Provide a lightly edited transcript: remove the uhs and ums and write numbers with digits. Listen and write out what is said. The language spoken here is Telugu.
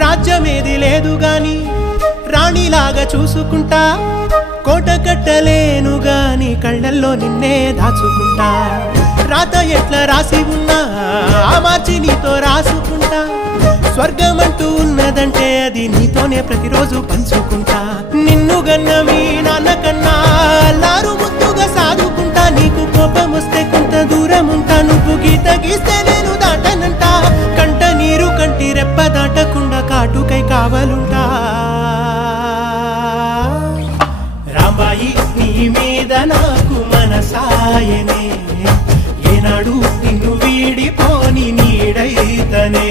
రాజ్యమేది లేదు గాని రాణిలాగా చూసుకుంటా కోట కట్టలేను గాని కళ్ళల్లో నిన్నే దాచుకుంటా రాత ఎట్లా రాసి ఉన్నా ఆ మార్చి నీతో రాసుకుంటా స్వర్గమంటూ ఉన్నదంటే అది నీతోనే ప్రతిరోజు పంచుకుంటా నిన్ను గన్న మీ నాన్న కన్నా అల్లారు ముద్దుగా సాదుకుంటా నీకు కోపం వస్తే కొంత దూరం ఉంటా నువ్వు గీత గీస్తే నేను దాటనంటా కంట నీరు కంటి రెప్ప దాటకుండా కాటుకై కావలుంటా రాంబాయి నీ మీద నాకు మనసాయనే ఏనాడు నిన్ను వీడిపోని నీడైతనే